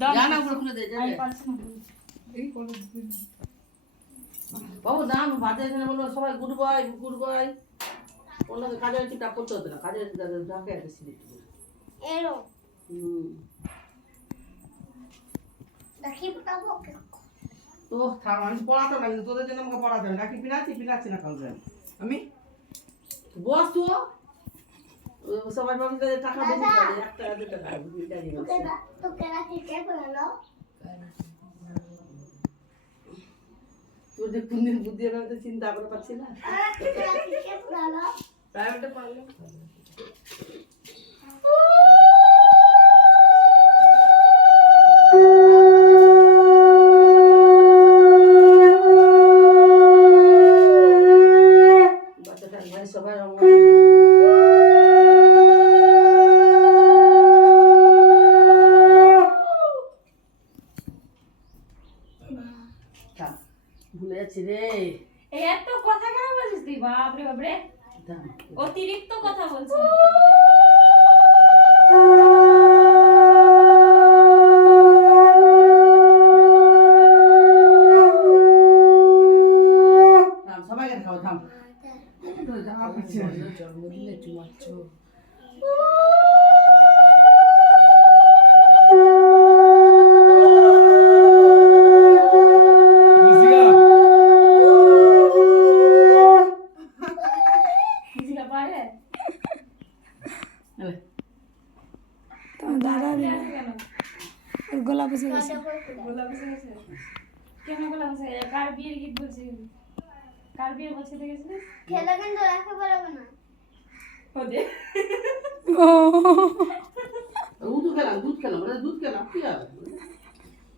জানা গুলো খুলে দে আমি পারছি না এই করে বাবু দাম বাজে এখানে বললো সবাই গুড বয় ওনাকে কাজের চিন্তা করতে হতো না কাজের ঢাকে একটা সিলেক্ট করে এরো হুম দেখি পাবো তো থাম আমি পড়াতাম না কিন্তু তোদের জন্য আমাকে পড়াতে হবে নাকি পিনাচ্ছি না কালকে আমি বস তো সবাই ভাবি যে টাকা বেশি পাবে 1 টাকা 2 টাকা এটা দিবেন তোকে রাখি কে বললো তোর যে কোনদিন বুদ্ধি হবে তো চিন্তা করে পাচ্ছি না তোকে রাখি কে বললো প্রাইভেটে পড়ালো বাচ্চাটা ভাই সবাই ভুলে যাচ্ছি রে এত কথা কেন বলছিস তুই বাপরে বাপরে অতিরিক্ত কথা বলছিস সবাইকে খাওয়া থাম জন্মদিনে চুমাচ্ছ গোলাপ এসে গেছে কেন গোলাপ এসে গেছে কার বিয়ের গীত বলছিস কার বিয়ে বলছিস দেখেছিস খেলা কিন্তু রাখতে পারবে না ওদে দুধ খেলাম কি আর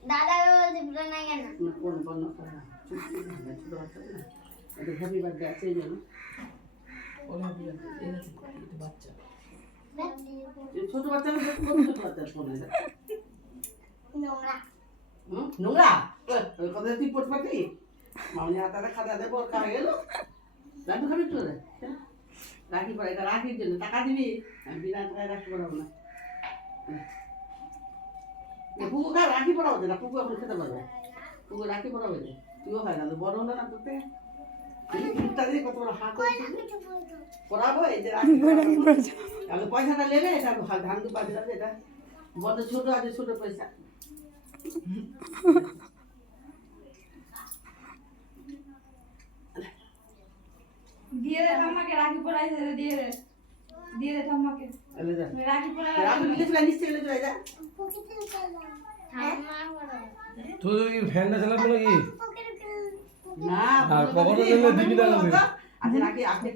দাদা বলছে পুরো না কেন কোন কোন করা ছোট বাচ্চা না এটা হ্যাপি বার্থডে আছে এই জন্য ওলা বিয়া এনেছে এটা বাচ্চা ছোট বাচ্চা না ছোট বাচ্চা ফোন এটা নোংরা নোংরা কথা তুই পড়তে পারতি মামনি হাতাটা খাতা দেবো ওর কামে গেল লাড্ডু খাবি তো রে রাখি পড়া এটা রাখির জন্য টাকা দিবি আমি বিনা টাকায় রাখি পড়াবো না পুকু খা রাখি পড়াবো না পুকু এখন খেতে পারবে পুকু রাখি পড়াবে যে তুইও খাই না বড় হলো না তোতে ইত্যাদি কত বড় হাত পড়াবো এই যে রাখি আমি পয়সাটা নেবে এটা ধান দু পাঁচ যাবে এটা বড় ছোট আছে ছোট পয়সা দিয়ে দে ঠাম্মাকে রাখি পরাইছে দিয়ে দে ঠাম্মাকে এলে যা রাখি পরাই রাখি নিচে নিচে চলে যা পকেটে চালা ঠাম্মা বড় তুই ফ্যানটা চালাবো নাকি না আর পকেটে দিলে দিবি না আচ্ছা রাখি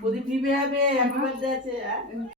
প্রদীপ নিবে হবে হ্যাপি বার্থডে আছে